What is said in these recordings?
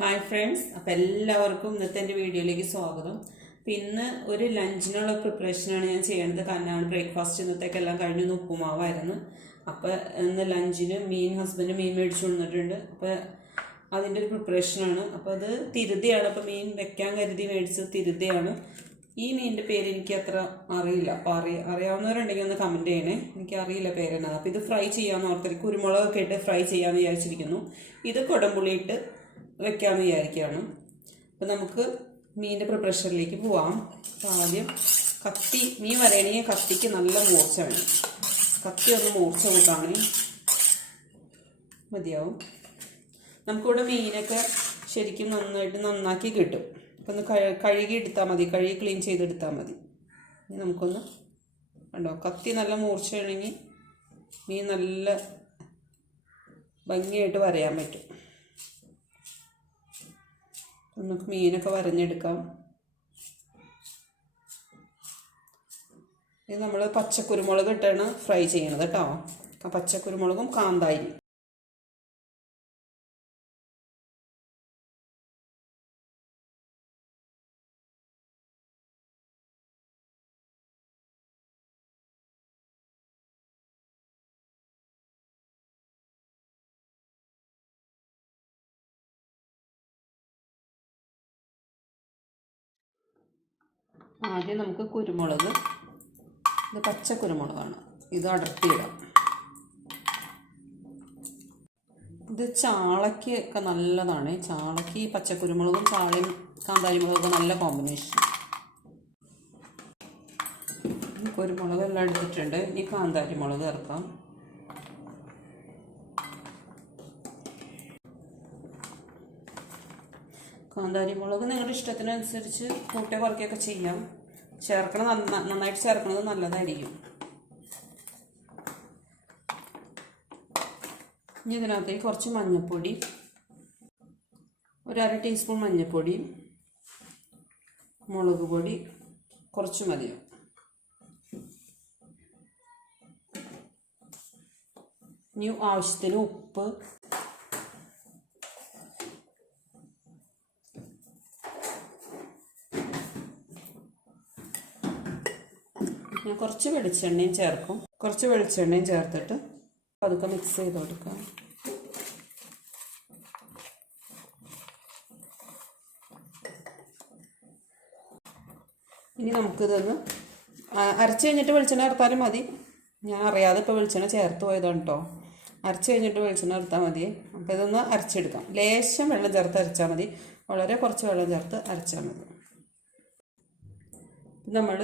Hi friends, അപ്പോൾ എല്ലാവർക്കും ഇന്നത്തെ എൻ്റെ വീഡിയോയിലേക്ക് സ്വാഗതം. അപ്പോൾ ഇന്ന് ഒരു ലഞ്ചിനുള്ള പ്രിപ്പറേഷനാണ് ഞാൻ ചെയ്യുന്നത്. കാരണം ബ്രേക്ക്ഫാസ്റ്റ് ഇന്നത്തേക്കെല്ലാം കഴിഞ്ഞ് ഉപ്പുമാവായിരുന്നു. അപ്പോൾ ഇന്ന് ലഞ്ചിന് ഹസ്ബൻഡ് മീൻ മേടിച്ചു കൊണ്ടിട്ടുണ്ട്. അപ്പോൾ അതിൻ്റെ ഒരു പ്രിപ്പറേഷനാണ്. അപ്പോൾ അത് തിരുതയാണ്. അപ്പോൾ മീൻ വെക്കാൻ കരുതി മേടിച്ചത് തിരുതയാണ്. ഈ മീനിൻ്റെ പേര് എനിക്ക് അത്ര അറിയില്ല. അപ്പോൾ അറിയാവുന്നവരുണ്ടെങ്കിൽ ഒന്ന് കമൻറ്റ് ചെയ്യണേ. എനിക്കറിയില്ല പേരെന്നാണ്. അപ്പോൾ ഇത് ഫ്രൈ ചെയ്യാമെന്ന് ഓർത്തിട്ട് കുരുമുളകൊക്കെ ഇട്ട് ഫ്രൈ ചെയ്യാമെന്ന് വിചാരിച്ചിരിക്കുന്നു. ഇത് കുടംപുളിയിട്ട് വെക്കാമെന്ന് വിചാരിക്കുകയാണ്. അപ്പോൾ നമുക്ക് മീനിൻ്റെ പ്രിപ്പറേഷനിലേക്ക് പോവാം. അപ്പോൾ ആദ്യം മീൻ വരണമെങ്കിൽ കത്തിക്ക് നല്ല മൂർച്ച വേണം. കത്തി ഒന്ന് മൂർച്ച കൂട്ടാണെങ്കിൽ മതിയാവും. നമുക്കിവിടെ മീനൊക്കെ ശരിക്കും നന്നാക്കി കിട്ടും. അപ്പോൾ ഒന്ന് കഴുകി എടുത്താൽ മതി, കഴുകി ക്ലീൻ ചെയ്തെടുത്താൽ മതി. ഇനി നമുക്കൊന്ന് കണ്ടോ, കത്തി നല്ല മൂർച്ച വേണമെങ്കിൽ മീൻ നല്ല ഭംഗിയായിട്ട് വരയാൻ പറ്റും. നമുക്ക് മീനൊക്കെ വരഞ്ഞെടുക്കാം. ഇത് നമ്മൾ പച്ചക്കുരുമുളക് ഇട്ടാണ് ഫ്രൈ ചെയ്യണത് കേട്ടോ. പച്ചക്കുരുമുളകും കാന്താരി. ആദ്യം നമുക്ക് കുരുമുളക്, ഇത് പച്ചക്കുരുമുളകാണ്, ഇത് അടർത്തിയിടാം. ഇത് ചാളയ്ക്ക് ഒക്കെ നല്ലതാണ്. ചാളയ്ക്ക് പച്ചക്കുരുമുളകും ചാളയും കാന്താരിമുളകൊക്കെ നല്ല കോമ്പിനേഷൻ. കുരുമുളകെല്ലാം എടുത്തിട്ടുണ്ട്. ഇനി കാന്താരിമുളക് ഇറക്കാം. കാന്താരിമുളക് നിങ്ങളുടെ ഇഷ്ടത്തിനനുസരിച്ച് കൂട്ടി കുറയ്ക്കുകയൊക്കെ ചെയ്യാം. നന്നായിട്ട് ചേർക്കുന്നത് നല്ലതായിരിക്കും. ഇനി ഇതിനകത്തേക്ക് കുറച്ച് മഞ്ഞൾപ്പൊടി, ഒരു 1/2 ടീസ്പൂൺ മഞ്ഞൾപ്പൊടി, മുളക് പൊടി കുറച്ച് മതിയാവും. ഇനി ആവശ്യത്തിന് ഉപ്പ്, ഞാൻ കുറച്ച് വെളിച്ചെണ്ണയും ചേർക്കും. കുറച്ച് വെളിച്ചെണ്ണയും ചേർത്തിട്ട് അതൊക്കെ മിക്സ് ചെയ്ത് കൊടുക്കാം. ഇനി നമുക്കിതൊന്ന് അരച്ച് കഴിഞ്ഞിട്ട് വെളിച്ചെണ്ണ ചേർത്താലും മതി. ഞാൻ അറിയാതെ ഇപ്പോൾ വെളിച്ചെണ്ണ ചേർത്ത് പോയതാണ് കേട്ടോ. അരച്ച് കഴിഞ്ഞിട്ട് വെളിച്ചെണ്ണ ചേർത്താൽ മതി. അപ്പോൾ ഇതൊന്ന് അരച്ചെടുക്കാം. ലേശം വെള്ളം ചേർത്ത് അരച്ചാൽ മതി. വളരെ കുറച്ച് വെള്ളം ചേർത്ത് അരച്ചാൽ മതി. നമ്മൾ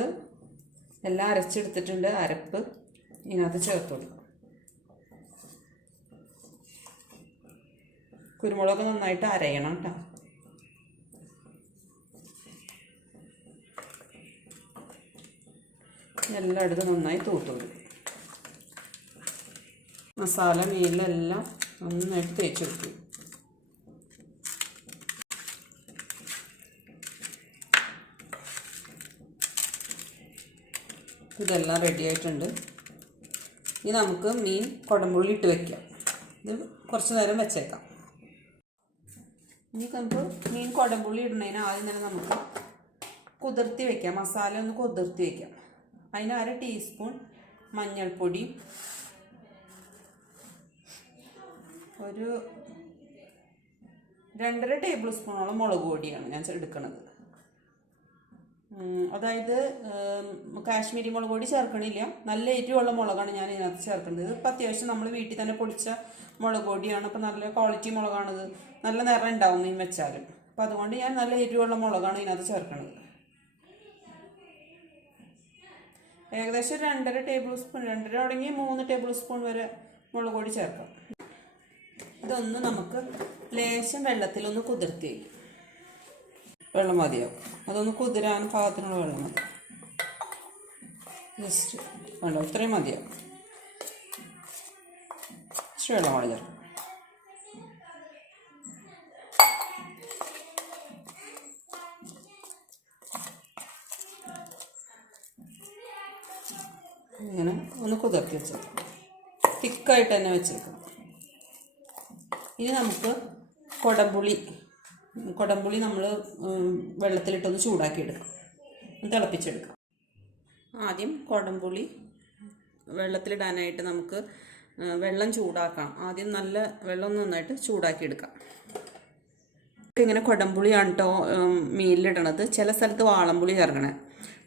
എല്ലാം അരച്ചെടുത്തിട്ടുണ്ട്. അരപ്പ് ഇതിനകത്ത് ചേർത്ത് കൊടുക്കും. കുരുമുളക് നന്നായിട്ട് അരയണം കേട്ടോ. എല്ലായിടത്തും നന്നായി തൂത്ത് കൊടുക്കും. മസാല മീനിലെല്ലാം നന്നായിട്ട് തേച്ച് കൊടുക്കും. ഇതെല്ലാം റെഡി ആയിട്ടുണ്ട്. ഇനി നമുക്ക് മീൻ കുടംപുളി ഇട്ട് വയ്ക്കാം. ഇത് കുറച്ച് നേരം വെച്ചേക്കാം. ഇനി നമുക്ക് മീൻ കുടംപുളി ഇടുന്നതിന് ആദ്യം തന്നെ നമുക്ക് കുതിർത്തി വയ്ക്കാം. മസാല ഒന്ന് കുതിർത്തി വയ്ക്കാം. അതിന് 1/2 ടീസ്പൂൺ മഞ്ഞൾപ്പൊടി, ഒരു 2.5 ടേബിൾ സ്പൂണോളം മുളക് പൊടിയാണ് ഞാൻ എടുക്കുന്നത്. അതായത് കാശ്മീരി മുളക് പൊടി ചേർക്കണില്ല. നല്ല എരിവുള്ള മുളകാണ് ഞാൻ ഇതിനകത്ത് ചേർക്കുന്നത്. ഇതിപ്പോൾ അത്യാവശ്യം നമ്മൾ വീട്ടിൽ തന്നെ പൊടിച്ച മുളക് പൊടിയാണ്. അപ്പോൾ നല്ല ക്വാളിറ്റി മുളകാണിത്. നല്ല നിറം ഉണ്ടാവും മീൻ വെച്ചാലും. അപ്പോൾ അതുകൊണ്ട് ഞാൻ നല്ല എരിവുള്ള മുളകാണ് ഇതിനകത്ത് ചേർക്കുന്നത്. ഏകദേശം 2.5 ടേബിൾ സ്പൂൺ, 2.5 തുടങ്ങി 3 ടേബിൾ സ്പൂൺ വരെ മുളക് പൊടി ചേർക്കാം. ഇതൊന്ന് നമുക്ക് ലേശം വെള്ളത്തിലൊന്ന് കുതിർത്തി വയ്ക്കും. വെള്ളം മതിയാവും. അതൊന്ന് കുതിരാൻ പാകത്തിനുള്ള വെള്ളം മതി. ജസ്റ്റ് വേണ്ട, ഇത്രയും മതിയാവും. ഇച്ചിരി വെള്ളം കൂടെ ചേർക്കും. ഇങ്ങനെ ഒന്ന് കുതിർത്തി വെച്ചേക്കാം. തിക്കായിട്ട് തന്നെ വെച്ചേക്കാം. ഇനി നമുക്ക് കുടംപുളി കുടംപുളി നമ്മൾ വെള്ളത്തിലിട്ടൊന്ന് ചൂടാക്കിയെടുക്കാം, തിളപ്പിച്ചെടുക്കാം. ആദ്യം കുടംപുളി വെള്ളത്തിലിടാനായിട്ട് നമുക്ക് വെള്ളം ചൂടാക്കാം. ആദ്യം നല്ല വെള്ളം നന്നായിട്ട് ചൂടാക്കിയെടുക്കാം. ഇങ്ങനെ കുടംപുളിയാണ് കേട്ടോ മീനിലിടണത്. ചില സ്ഥലത്ത് വാളംപുളി ചേർക്കണേ.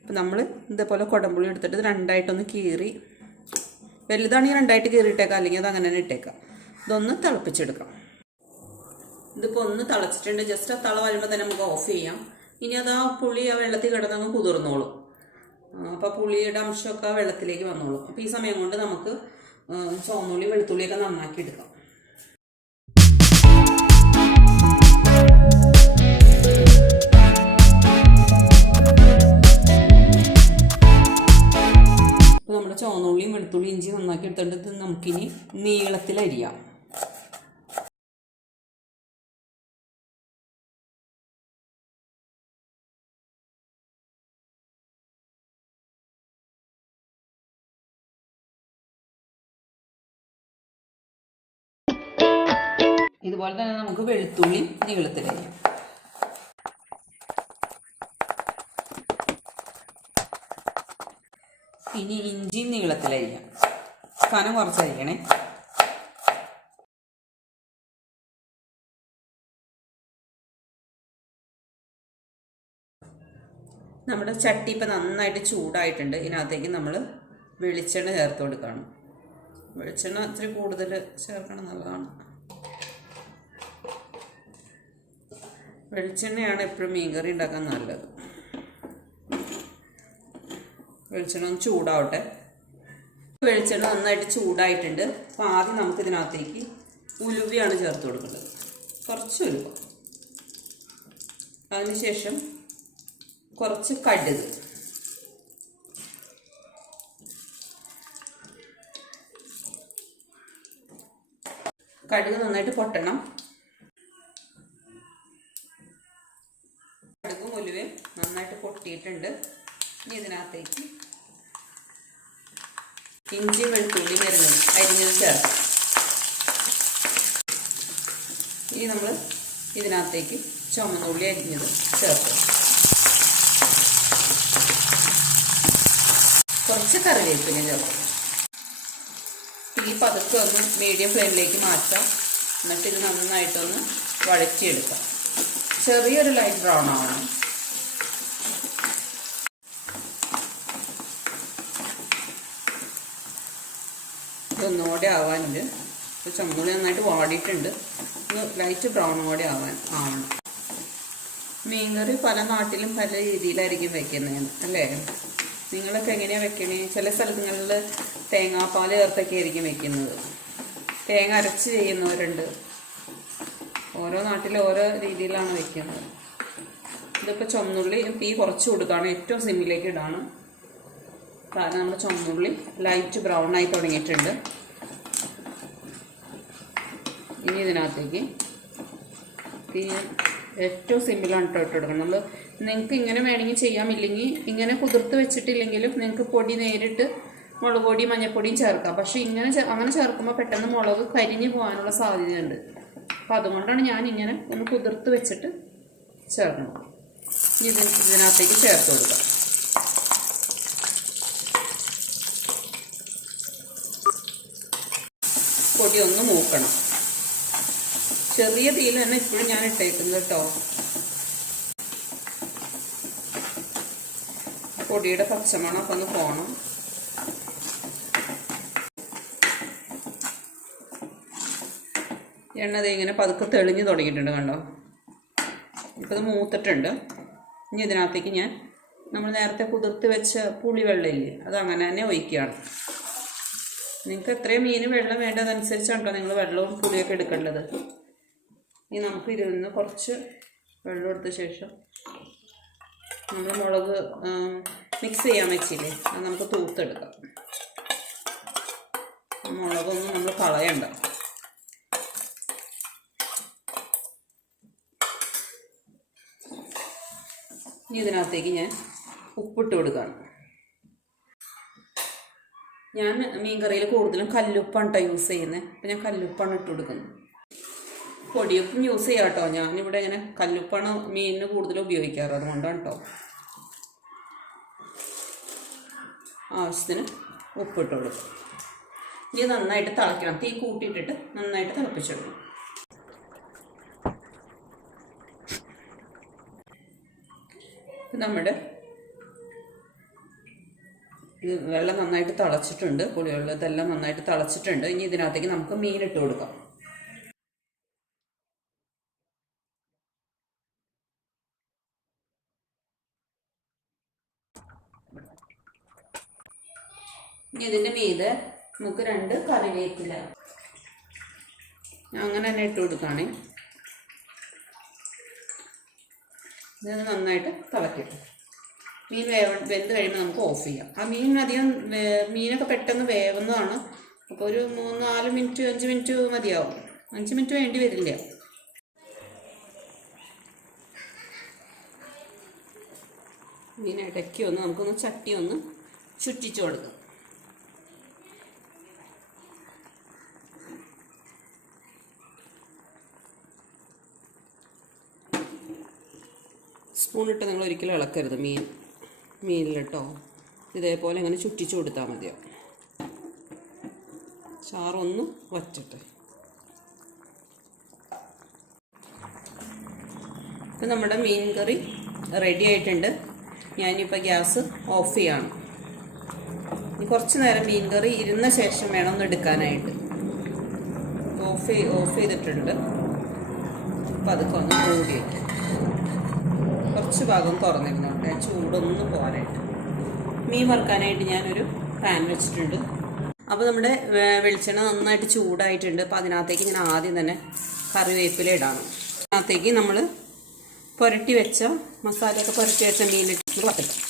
അപ്പം നമ്മൾ ഇതേപോലെ കുടംപുളി എടുത്തിട്ട് രണ്ടായിട്ടൊന്ന് കീറി, വലുതാണെങ്കിൽ രണ്ടായിട്ട് കീറിയിട്ടേക്കാം, അല്ലെങ്കിൽ അത് അങ്ങനെ തന്നെ ഇട്ടേക്കാം. ഇതൊന്ന് തിളപ്പിച്ചെടുക്കാം. ഇതിപ്പോൾ ഒന്ന് തിളച്ചിട്ടുണ്ട്. ജസ്റ്റ് ആ തള വരുമ്പോൾ തന്നെ നമുക്ക് ഓഫ് ചെയ്യാം. ഇനി അത് ആ പുളി ആ വെള്ളത്തിൽ കിടന്നങ്ങ് കുതിർന്നോളും. അപ്പോൾ പുളിയുടെ അംശമൊക്കെ ആ വെള്ളത്തിലേക്ക് വന്നോളും. അപ്പോൾ ഈ സമയം കൊണ്ട് നമുക്ക് ചുവന്നുള്ളി വെളുത്തുള്ളിയൊക്കെ നന്നാക്കി എടുക്കാം. അപ്പോൾ നമ്മുടെ ചുവന്നുള്ളിയും വെളുത്തുള്ളി ഇഞ്ചി നന്നാക്കി എടുത്തിട്ട് നമുക്കിനി നീളത്തിൽ അരിയാം. ഇതുപോലെ തന്നെ നമുക്ക് വെളുത്തുള്ളി നീളത്തിലരിയാം. ഇനി ഇഞ്ചി നീളത്തിലരിയാം. കനം കുറച്ചരിക്കണേ. നമ്മുടെ ചട്ടി ഇപ്പം നന്നായിട്ട് ചൂടായിട്ടുണ്ട്. ഇതിനകത്തേക്ക് നമ്മൾ വെളിച്ചെണ്ണ ചേർത്ത് കൊടുക്കണം. വെളിച്ചെണ്ണ ഇത്തിരി കൂടുതൽ ചേർക്കണം, നല്ലതാണ്. വെളിച്ചെണ്ണയാണ് എപ്പോഴും മീൻകറി ഉണ്ടാക്കാൻ നല്ലത്. വെളിച്ചെണ്ണ ഒന്ന് ചൂടാവട്ടെ. വെളിച്ചെണ്ണ നന്നായിട്ട് ചൂടായിട്ടുണ്ട്. അപ്പോൾ ആദ്യം നമുക്കിതിനകത്തേക്ക് ഉലുവയാണ് ചേർത്ത് കൊടുക്കേണ്ടത്. കുറച്ച് ഉലുവ, അതിനുശേഷം കുറച്ച് കടുക്, കടുക് നന്നായിട്ട് പൊട്ടണം. കടുകും ഉലുവയും നന്നായിട്ട് പൊട്ടിയിട്ടുണ്ട്. ഇനി ഇതിനകത്തേക്ക് ഇഞ്ചി വെളുത്തുള്ളി അരിഞ്ഞത് ചേർക്കാം. ഇനി നമ്മൾ ഇതിനകത്തേക്ക് ചുവന്നുള്ളി അരിഞ്ഞത് ചേർക്കാം. കുറച്ച് കറിവേപ്പില ചേർക്കാം. ഈ പതുക്കെ ഒന്ന് മീഡിയം ഫ്ലെയിമിലേക്ക് മാറ്റാം. എന്നിട്ട് ഇത് നന്നായിട്ടൊന്ന് വഴറ്റിയെടുക്കാം. ചെറിയൊരു ലൈറ്റ് ബ്രൗൺ ആവണം. ഇതൊന്നുകൂടെ ആവാനുണ്ട്. ഇപ്പോൾ ചുവന്നുള്ളി നന്നായിട്ട് വാടിയിട്ടുണ്ട്. ഒന്ന് ലൈറ്റ് ബ്രൗൺ കൂടെ ആവണം. മീൻകറി പല നാട്ടിലും പല രീതിയിലായിരിക്കും വെക്കുന്നതെന്ന് അല്ലേ? നിങ്ങളൊക്കെ എങ്ങനെയാണ് വെക്കണേ? ചില സ്ഥലങ്ങളിൽ തേങ്ങാപ്പാൽ ചേർത്തൊക്കെ ആയിരിക്കും വെക്കുന്നത്. തേങ്ങ അരച്ച് ചെയ്യുന്നവരുണ്ട്. ഓരോ നാട്ടിലും ഓരോ രീതിയിലാണ് വെക്കുന്നത്. ഇതിപ്പോൾ ചുവന്നുള്ളി തീ കുറച്ച് കൊടുക്കുകയാണ്. ഏറ്റവും സിമ്മിലേക്ക് ഇടാണ്. കാരണം നമ്മുടെ ചുവന്നുള്ളി ലൈറ്റ് ബ്രൗൺ ആയി തുടങ്ങിയിട്ടുണ്ട്. ഇനി ഇതിനകത്തേക്ക് തീ ഏറ്റവും സിമ്പിളാണ് കേട്ടോ ഇട്ട് കൊടുക്കണം. നമ്മൾ നിങ്ങൾക്ക് ഇങ്ങനെ വേണമെങ്കിൽ ചെയ്യാം, ഇല്ലെങ്കിൽ ഇങ്ങനെ കുതിർത്ത് വെച്ചിട്ടില്ലെങ്കിലും നിങ്ങൾക്ക് പൊടി നേരിട്ട് മുളക് പൊടിയും മഞ്ഞൾപ്പൊടിയും ചേർക്കാം. പക്ഷേ അങ്ങനെ ചേർക്കുമ്പോൾ പെട്ടെന്ന് മുളക് കരിഞ്ഞു പോകാനുള്ള സാധ്യതയുണ്ട്. അപ്പം അതുകൊണ്ടാണ് ഞാൻ ഇങ്ങനെ ഒന്ന് കുതിർത്ത് വെച്ചിട്ട് ചേർക്കണം. ഇതിനകത്തേക്ക് ചേർത്ത് കൊടുക്കാം. പൊടി ഒന്ന് മൂക്കണം. ചെറിയ തീയിൽ തന്നെ ഇപ്പോഴും ഞാൻ ഇട്ടേക്കുന്നത് കേട്ടോ. പൊടിയുടെ പച്ചമണം അപ്പം ഒന്ന് പോകണം. എണ്ണ ഇങ്ങനെ പതുക്കെ തെളിഞ്ഞ് തുടങ്ങിയിട്ടുണ്ട്, കണ്ടോ? ഇപ്പോൾ ഇത് മൂത്തിട്ടുണ്ട്. ഇനി ഇതിനകത്തേക്ക് നമ്മൾ നേരത്തെ കുതിർത്ത് വെച്ച പുളിവെള്ളമില്ലേ, അത് അങ്ങനെ തന്നെ ഒഴിക്കുകയാണ്. നിങ്ങൾക്ക് എത്രയും മീൻ വെള്ളം വേണ്ടതനുസരിച്ചാണ് കേട്ടോ നിങ്ങൾ വെള്ളവും പുളിയൊക്കെ എടുക്കേണ്ടത്. ഇനി നമുക്ക് ഇതിൽ നിന്ന് കുറച്ച് വെള്ളം എടുത്ത ശേഷം നമ്മൾ മുളക് മിക്സ് ചെയ്യാൻ വെച്ചില്ലേ, അത് നമുക്ക് തൂത്തെടുക്കാം. മുളകൊന്നും നമ്മൾ കളയണ്ട. ഇനി ഇതിനകത്തേക്ക് ഞാൻ ഉപ്പിട്ട് കൊടുക്കുകയാണ്. ഞാൻ മീൻ കറിയിൽ കൂടുതലും കല്ലുപ്പാണ് കേട്ടോ യൂസ് ചെയ്യുന്നത്. അപ്പം ഞാൻ കല്ലുപ്പാണ് ഇട്ട് കൊടുക്കുന്നത്. പൊടിയുപ്പും യൂസ് ചെയ്യാം കേട്ടോ. ഞാനിവിടെ ഇങ്ങനെ കല്ലുപ്പാണ് മീനിന് കൂടുതൽ ഉപയോഗിക്കാറ്, അതുകൊണ്ടാണ് കേട്ടോ. ആവശ്യത്തിന് ഉപ്പിട്ട് കൊടുക്കും. ഇനി നന്നായിട്ട് തിളയ്ക്കണം. തീ കൂട്ടിയിട്ടിട്ട് നന്നായിട്ട് തിളപ്പിച്ചെടുക്കണം. നമ്മുടെ വെള്ളം നന്നായിട്ട് തിളച്ചിട്ടുണ്ട്, പുളിവെള്ളം ഇതെല്ലാം നന്നായിട്ട് തിളച്ചിട്ടുണ്ട്. ഇനി ഇതിനകത്തേക്ക് നമുക്ക് മീനിട്ട് കൊടുക്കാം. ഇനി ഇതിൻ്റെ മീതെ നമുക്ക് 2 കറിവേപ്പില അങ്ങനെ തന്നെ ഇട്ട് കൊടുക്കുകയാണേ. ഇത് നന്നായിട്ട് തിളക്കിട്ട് മീൻ വെന്ത് കഴിയുമ്പോൾ നമുക്ക് ഓഫ് ചെയ്യാം. ആ മീനൊക്കെ പെട്ടെന്ന് വേവുന്നതാണ്. അപ്പോൾ ഒരു 3-4 മിനിറ്റ് 5 മിനിറ്റ് മതിയാവും. 5 മിനിറ്റ് വേണ്ടി വരില്ല. മീൻ ഇടയ്ക്ക് നമുക്കൊന്ന് ചട്ടി ഒന്ന് ചുറ്റിച്ച് കൊടുക്കാം. സ്പൂണിട്ട് നിങ്ങൾ ഒരിക്കലും ഇളക്കരുത് മീനിലിട്ടോ. ഇതേപോലെ ഇങ്ങനെ ചുറ്റിച്ച് കൊടുത്താൽ മതിയാവും. ചാറൊന്ന് വറ്റട്ടെ. ഇപ്പം നമ്മുടെ മീൻ കറി റെഡി ആയിട്ടുണ്ട്. ഞാനിപ്പോൾ ഗ്യാസ് ഓഫ് ചെയ്യാണ്. ഇനി കുറച്ച് നേരം മീൻ കറി ഇരുന്ന ശേഷം വേണം ഒന്ന് എടുക്കാനായിട്ട്. ഓഫ് ചെയ്തിട്ടുണ്ട്. അപ്പോൾ അതൊക്കെ ഒന്ന് മൂടി വയ്ക്കാം. കുറച്ച് ഭാഗം തുറന്നിരുന്നോട്ടെ, ചൂടൊന്ന് പോരായിട്ട്. മീൻ വറുക്കാനായിട്ട് ഞാനൊരു പാൻ വെച്ചിട്ടുണ്ട്. അപ്പോൾ നമ്മുടെ വെളിച്ചെണ്ണ നന്നായിട്ട് ചൂടായിട്ടുണ്ട്. അപ്പോൾ അതിനകത്തേക്ക് ഞാൻ ആദ്യം തന്നെ കറിവേപ്പില ഇടാണ്. അതിനകത്തേക്ക് നമ്മൾ പുരട്ടി വെച്ച മസാലയൊക്കെ പുരട്ടി വെച്ച മീനിട്ട് വറുക്കാം.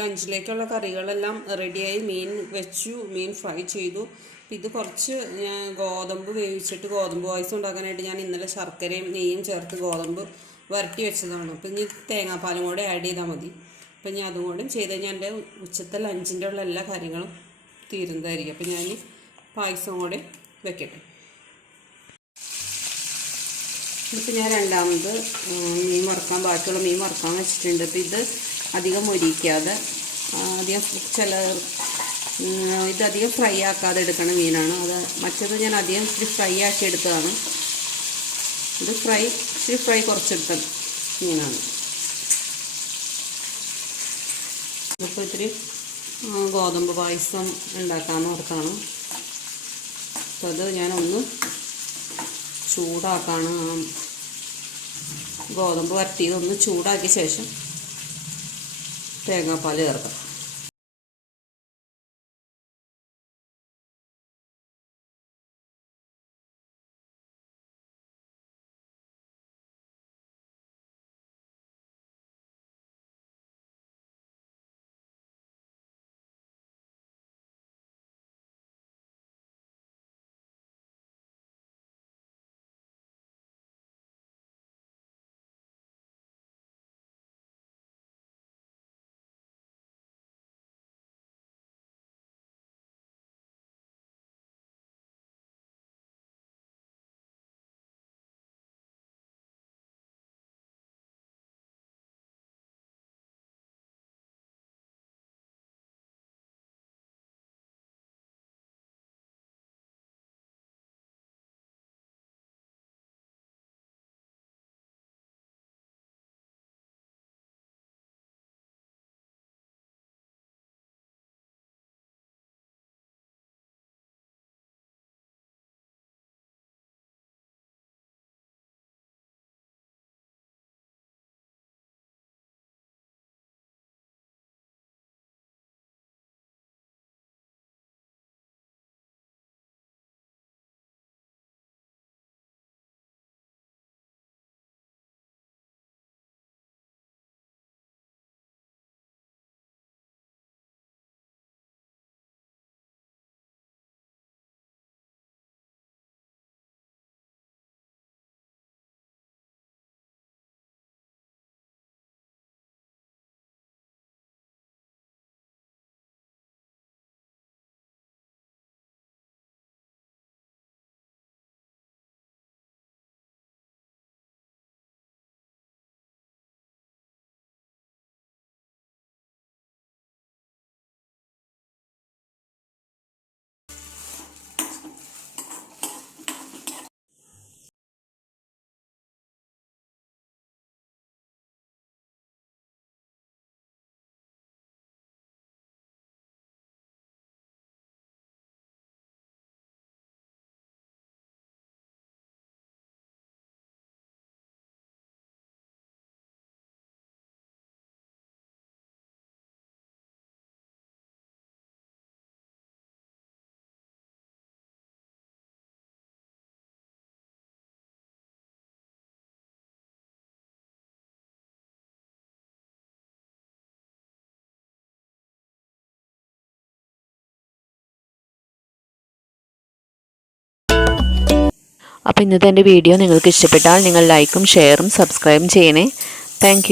ലഞ്ചിലേക്കുള്ള കറികളെല്ലാം റെഡിയായി. മീൻ വെച്ചു, മീൻ ഫ്രൈ ചെയ്തു. ഇത് കുറച്ച് ഞാൻ ഗോതമ്പ് വേവിച്ചിട്ട് ഗോതമ്പ് പായസം ഉണ്ടാക്കാനായിട്ട് ഞാൻ ഇന്നലെ ശർക്കരയും നെയ്യും ചേർത്ത് ഗോതമ്പ് വരട്ടി വെച്ചതാണ്. അപ്പം ഇനി തേങ്ങാപ്പാലും കൂടെ ആഡ് ചെയ്താൽ മതി. അപ്പം ഞാൻ അതും കൂടെ ചെയ്ത് കഴിഞ്ഞാൽ എൻ്റെ ഉച്ചത്തെ ലഞ്ചിൻ്റെ ഉള്ള എല്ലാ കാര്യങ്ങളും തീരുന്നതായിരിക്കും. അപ്പം ഞാൻ പായസം കൂടെ വെക്കട്ടെ. ഇപ്പം ഞാൻ രണ്ടാമത് ബാക്കിയുള്ള മീൻ വറുക്കാൻ വെച്ചിട്ടുണ്ട്. അപ്പം ഇത് അധികം മൊരിക്കാതെ ഇതധികം ഫ്രൈ ആക്കാതെ എടുക്കണ മീനാണ്. മറ്റത് ഞാൻ അധികം ഇച്ചിരി ഫ്രൈ ആക്കി എടുത്തതാണ്. ഇത് ഇച്ചിരി ഫ്രൈ കുറച്ചെടുത്ത മീനാണ്. അപ്പോൾ ഇത്തിരി ഗോതമ്പ് പായസം ഉണ്ടാക്കാമെന്ന് ഓർത്താണ്. അപ്പോൾ അത് ഞാനൊന്ന് ചൂടാക്കാണ്. ഗോതമ്പ് വരട്ടിയതൊന്ന് ചൂടാക്കിയ ശേഷം തേങ്ങാപ്പാൽ ചേർക്കാം. അപ്പോൾ ഇന്നത്തെ എൻ്റെ വീഡിയോ നിങ്ങൾക്ക് ഇഷ്ടപ്പെട്ടാൽ നിങ്ങൾ ലൈക്കും ഷെയറും സബ്സ്ക്രൈബും ചെയ്യണേ. താങ്ക്